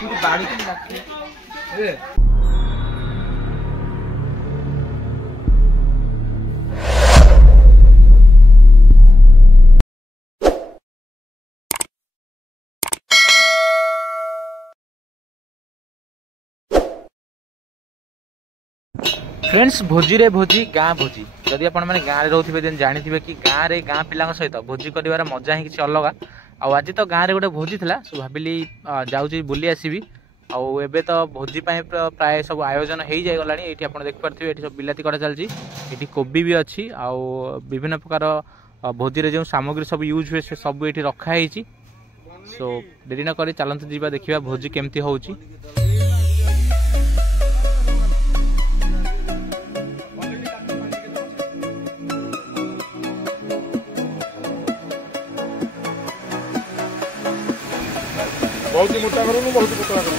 Friends भोजी रे भोजी गाँ भोजी जदि आपण मैंने गाँव में रोथे देन जानी कि गाँव में गाँ पिला सहित भोजी कर मजा ही किसी अलग। आज तो गाँव में गोटे भोजी था सो भाविली जाऊँगी बुली आसबि आबे तो भोजी प्राय सब आयोजन हो जाएगा ये आप देखिपे ये सब बिलाती कटा चलती ये कोबी भी अच्छी विभिन्न प्रकार भोजी रे जो सामग्री सब यूज हुए से सब ये रखाही। सो देरी न करी चलते जीवा देखा भोजी केमती होची। बहुत ही मोटा करूँ बहुत ही पतला करूँ।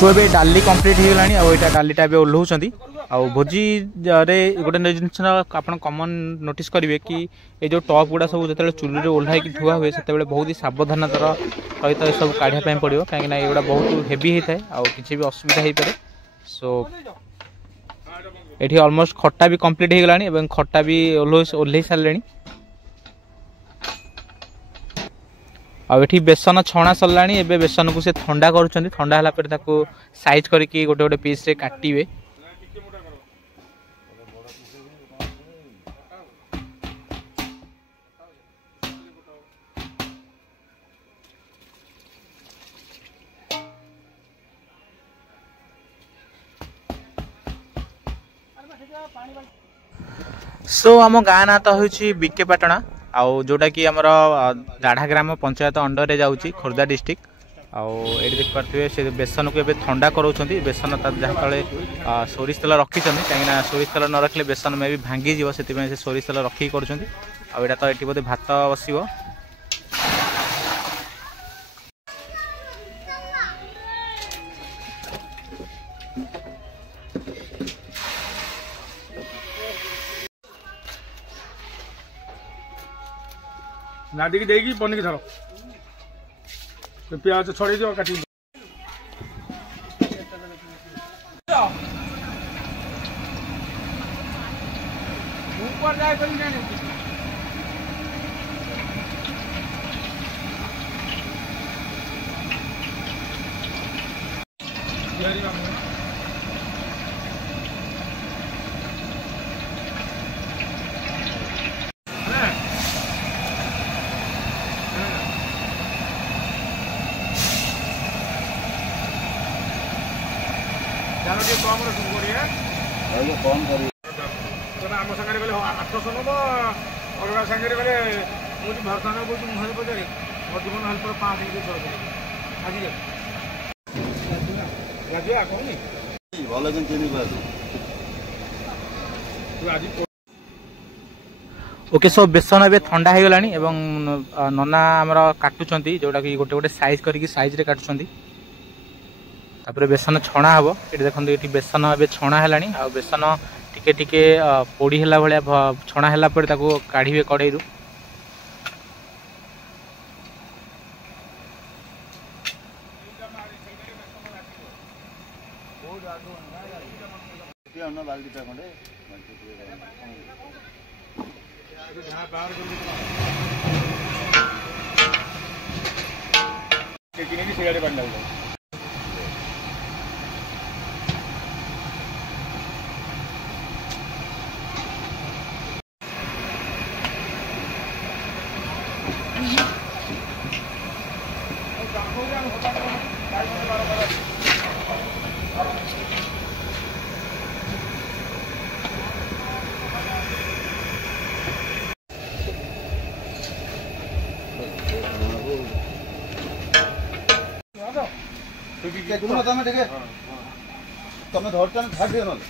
सो ए डाली कंप्लीट हो गलानी आईटा डालीटा ओह्लाऊँच भोजी रे गोटे जिन आप कमन नोटिस करेंगे कि ये जो टप गुड़ा सब जो चुली ओह्ल धुआ हुए से बहुत ही सावधानतार सहित ये सब काढ़ापी पड़ो कहीं ये बहुत हेवी होता है आउ कि भी असुविधा हो पाए। सो ये ऑलमोस्ट खट्टा भी कंप्लीट हो गलानी खट्टा भी ओह्ल सारे आठी बेसन छणा सरला बेसन को से ठंडा कर ठंडा है साइज करके गोटे गोटे पीस रे काटिबे। सो आम गाँ ना तो हूँ बीकेपाटଣା आउ जोटा कि आमर दाढ़ा ग्राम पंचायत अंडर रे जाऊँगी खोर्धा डिस्ट्रिक्ट आउ ये देख पारे से बेसन को एबे ठंडा कराउछंती बेसन जहाँ तले सोरिष तेल रखिंट कहीं सोरिष तेल न रखिले बेसन में भी भांगी जीव से सोरिष तेल रखिकी करुँच आटा तो ये बोधे भात बसिव नादी की देगी पनीर की धरो तो प्याज छड़े दियो काटी ऊपर जाए तो नहीं कम रखू कम कर आम सागर गले 800 नब अलग सागर गले मुझे भरसा ना बोलूँ मुझे पचारे और जीवन हेल्प 5 आज राजा कहनी भल आज ओके सो बेसन ए ठंडा हो गलानी एवं नना आमर काटुंट जोटा कि गोटे गोटे साइज करके साइज रे काटुंट तापर बेसन छणा हम ये देखो ये बेसन ए छणा है आ बेसन टिके टिके पोड़ी है भाया छणा है काढ़े कड़े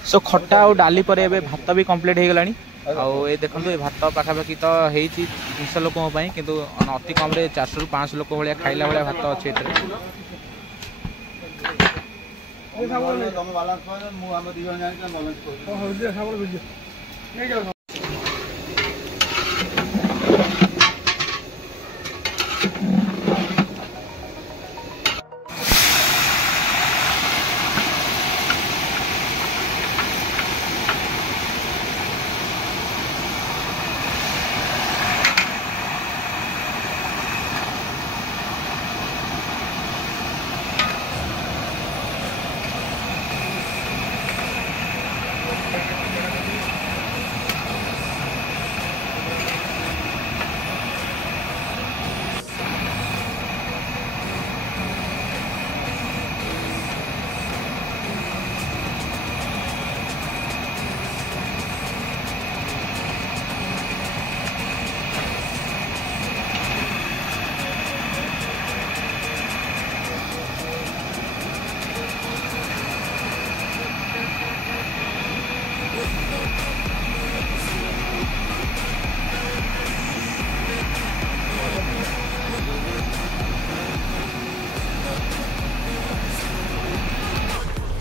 सो खट्टा और डाली पर एबे भात भी कंप्लीट हो गलानी आउ ये देखो ये भात पाखापाखि तो है 300 लोक किंतु अति कम 400 ରୁ 500 लोक भाया खाइला भाया भात अच्छे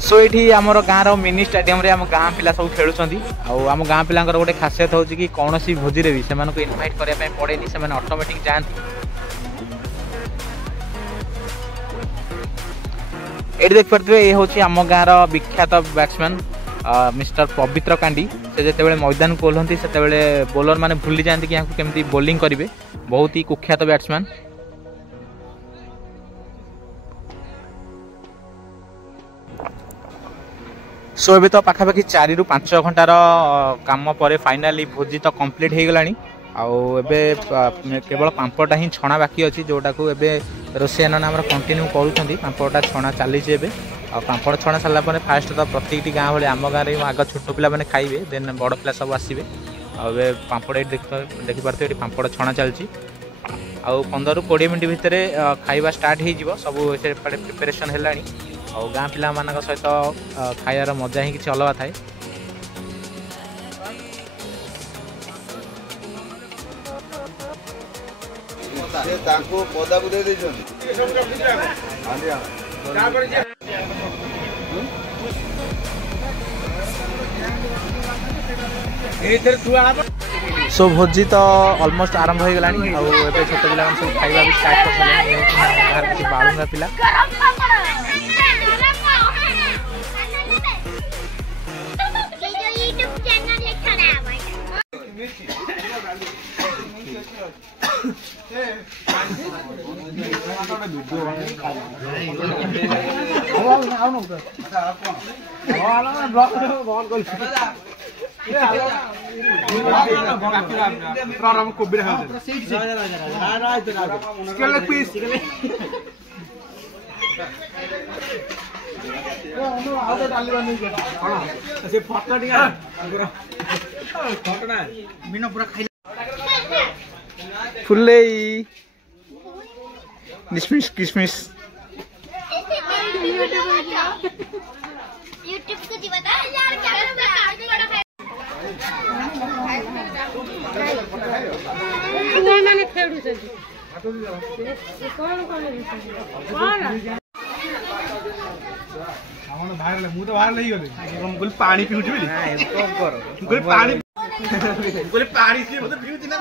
सो ये आमर गाँव मिनी स्टेडियम रे आम गाँ पिला सब खेलुंट आम गाँ पिला गोटे खासियत हो कि कौन सी भोजी भी से इनवाइट करने पड़ेनि से ऑटोमेटिक जाती ये देख पारे ये हूँ आम गाँव विख्यात बैट्समैन मिस्टर पवित्र कांडी से जिते मैदान को ओह्लती से बोलर मैंने भूली जाती कि यहाँ केमती बोलिंग करेंगे बहुत ही कुख्यात बैट्समैन सो एबे तो पाखापाखि 4 ରୁ 5 घंटार काम पर फाइनाली भोजी तो कंप्लीट हो गलानी केवल पांपटा ही छणा बाकी अच्छी जोटा को एबे रोषेया नाम कंटिन्यू करूँ पांपटा छणा चली। आ पापड़ छणा सारा पर फास्ट तो प्रत्येक गाँव भाई आम गाँव में आग छोट पिला मैंने खाइबे देन बड़ पिला सब आसवे आ पापड़ ये देखिपे ये पापड़ छणा चलती आउ 15-20 मिनट भितर खाଇବା स्टार्ट हो सब प्रिपेरेसन है गाँ पिला सहित खाइबार मजा ही किसी अलग थाए। सो भोजी तो ऑलमोस्ट आरंभ हो गलानी छोट पिला सब खाइबा भी स्टार्ट कर बालुंगा पिला फुल्ले निस्मिस किसमिस YouTube को जी बता यार क्या मैंने खेलू से कौन बाहर मु तो बाहर नहीं गले पानी पीउछ बोली पानी पानी से मतलब पीउछ ना